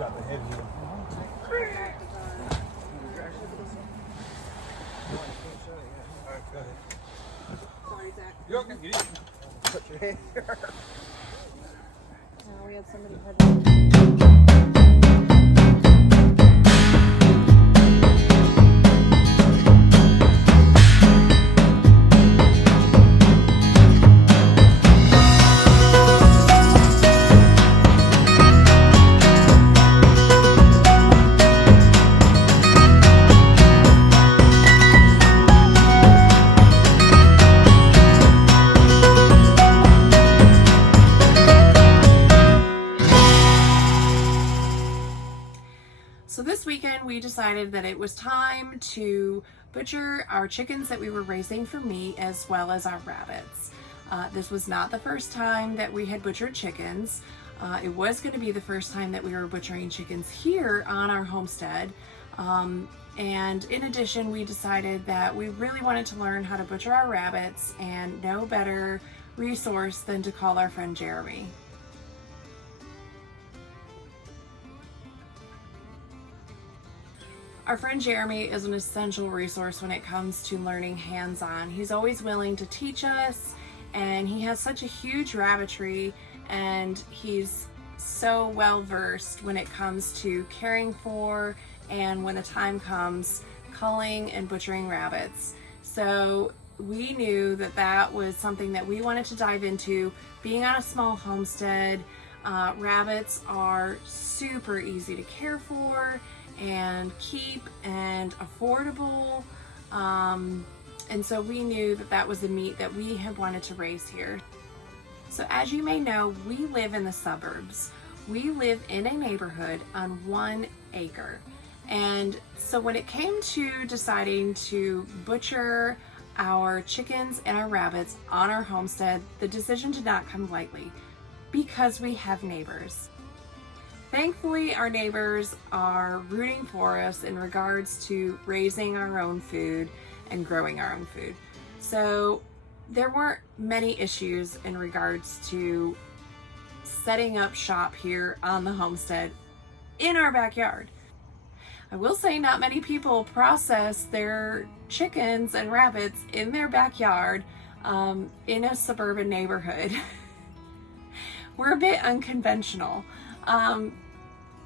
got the heavy one. Alright, go ahead. Sorry, Zach. You're okay. You didn't put your hand here. We had somebody head. So this weekend we decided that it was time to butcher our chickens that we were raising for meat as well as our rabbits. This was not the first time that we had butchered chickens. It was going to be the first time that we were butchering chickens here on our homestead. And in addition, we decided that we really wanted to learn how to butcher our rabbits, and no better resource than to call our friend Jeremy. Our friend Jeremy is an essential resource when it comes to learning hands-on. He's always willing to teach us, and he has such a huge rabbitry, and he's so well versed when it comes to caring for, and when the time comes, culling and butchering rabbits. So we knew that that was something that we wanted to dive into. Being on a small homestead, rabbits are super easy to care for and keep and affordable, and so we knew that that was the meat that we had wanted to raise here. So as you may know, we live in the suburbs. We live in a neighborhood on 1 acre, and so when it came to deciding to butcher our chickens and our rabbits on our homestead, the decision did not come lightly because we have neighbors. Thankfully, our neighbors are rooting for us in regards to raising our own food and growing our own food. So there weren't many issues in regards to setting up shop here on the homestead in our backyard. I will say not many people process their chickens and rabbits in their backyard in a suburban neighborhood. We're a bit unconventional.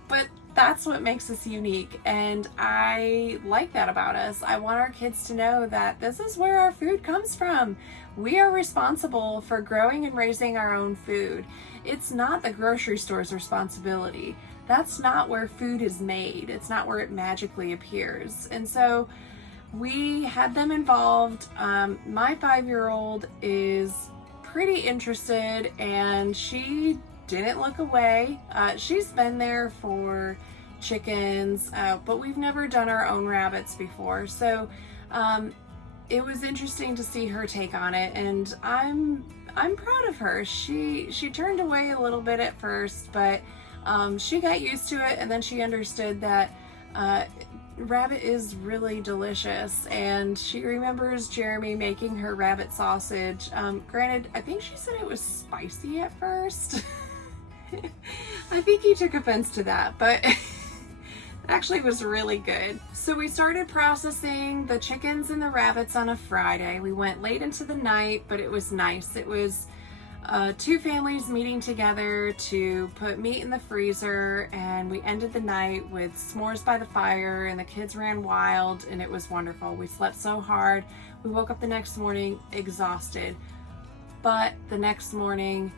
But that's what makes us unique, and I like that about us. I want our kids to know that this is where our food comes from. We are responsible for growing and raising our own food. It's not the grocery store's responsibility. That's not where food is made. It's not where it magically appears. And so we had them involved. My 5-year-old is pretty interested, and she didn't look away. She's been there for chickens, but we've never done our own rabbits before. So it was interesting to see her take on it, and I'm proud of her. She turned away a little bit at first, but she got used to it, and then she understood that rabbit is really delicious, and she remembers Jeremy making her rabbit sausage. Granted, I think she said it was spicy at first. I think he took offense to that, but it actually was really good. So we started processing the chickens and the rabbits on a Friday. We went late into the night, but it was nice. It was 2 families meeting together to put meat in the freezer, and we ended the night with s'mores by the fire, and the kids ran wild, and it was wonderful. We slept so hard. We woke up the next morning exhausted, but the next morning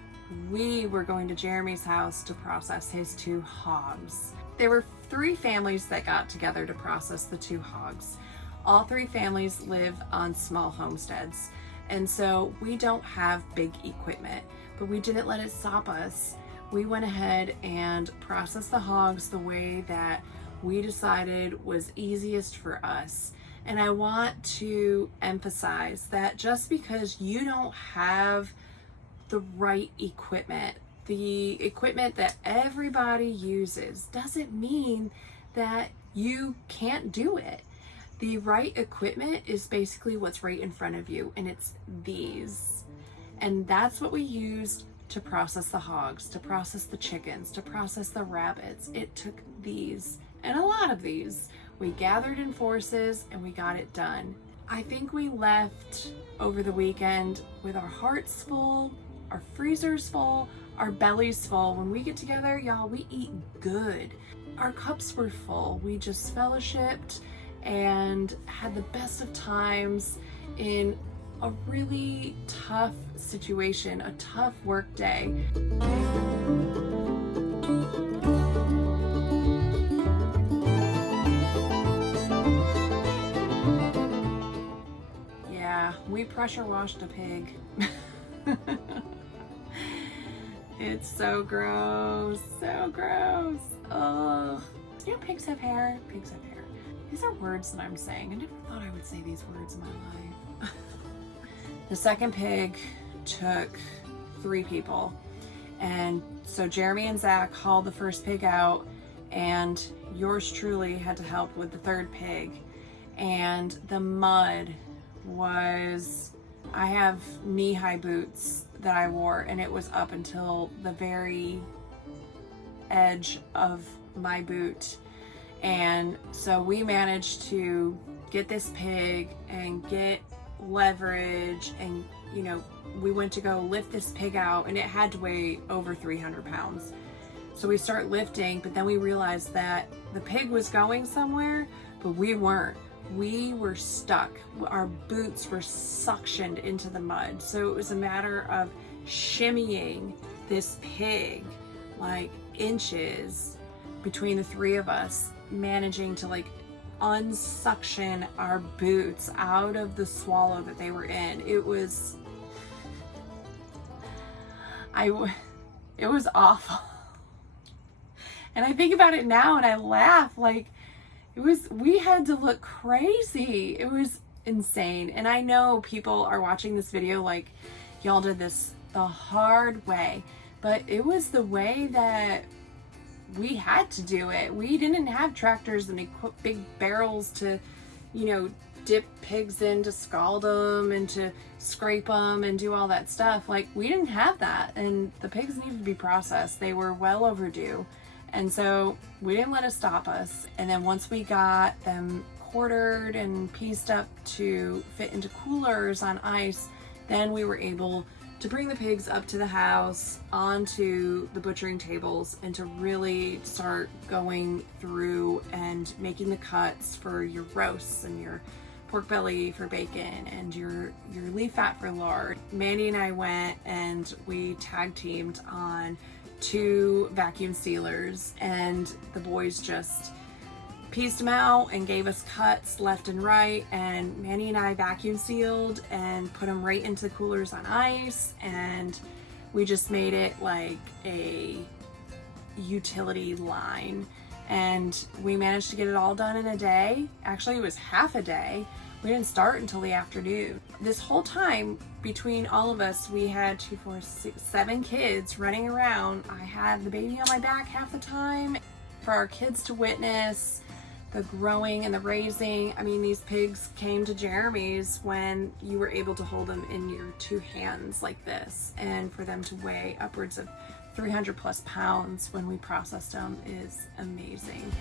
we were going to Jeremy's house to process his 2 hogs. There were 3 families that got together to process the 2 hogs. All 3 families live on small homesteads, and so we don't have big equipment, but we didn't let it stop us. We went ahead and processed the hogs the way that we decided was easiest for us. And I want to emphasize that just because you don't have the right equipment, the equipment that everybody uses, doesn't mean that you can't do it. The right equipment is basically what's right in front of you, and it's these. And that's what we used to process the hogs, to process the chickens, to process the rabbits. It took these, and a lot of these. We gathered in forces and we got it done. I think we left over the weekend with our hearts full, our freezers full, our bellies full. When we get together, y'all, we eat good. Our cups were full. We just fellowshipped and had the best of times in a really tough situation, a tough work day. Yeah, we pressure washed a pig. It's so gross, so gross. Ugh. You know, pigs have hair. Pigs have hair. These are words that I'm saying. I never thought I would say these words in my life. The second pig took 3 people. And so Jeremy and Zach hauled the first pig out, and yours truly had to help with the third pig. And the mud was, I have knee-high boots that I wore, and it was up until the very edge of my boot. And so we managed to get this pig and get leverage, and you know, we went to go lift this pig out, and it had to weigh over 300 pounds. So we start lifting, but then we realized that the pig was going somewhere, but we weren't. We were stuck. Our boots were suctioned into the mud. So it was a matter of shimmying this pig like inches between the 3 of us, managing to like unsuction our boots out of the swallow that they were in. It was awful. And I think about it now and I laugh, like we had to look crazy. It was insane. And I know people are watching this video like, y'all did this the hard way, but it was the way that we had to do it. We didn't have tractors and big barrels to, you know, dip pigs in to scald them and to scrape them and do all that stuff. Like, we didn't have that, and the pigs needed to be processed. They were well overdue. And so we didn't let it stop us. And then once we got them quartered and pieced up to fit into coolers on ice, then we were able to bring the pigs up to the house onto the butchering tables and to really start going through and making the cuts for your roasts and your pork belly for bacon and your leaf fat for lard. Mandy and I went and we tag teamed on 2 vacuum sealers, and the boys just pieced them out and gave us cuts left and right, and Manny and I vacuum sealed and put them right into the coolers on ice, and we just made it like a utility line, and we managed to get it all done in a day. Actually, it was half a day. We didn't start until the afternoon. This whole time, between all of us, we had 2, 4, 6, 7 kids running around. I had the baby on my back half the time for our kids to witness the growing and the raising. I mean, these pigs came to Jeremy's when you were able to hold them in your 2 hands like this, and for them to weigh upwards of 300 plus pounds when we processed them is amazing.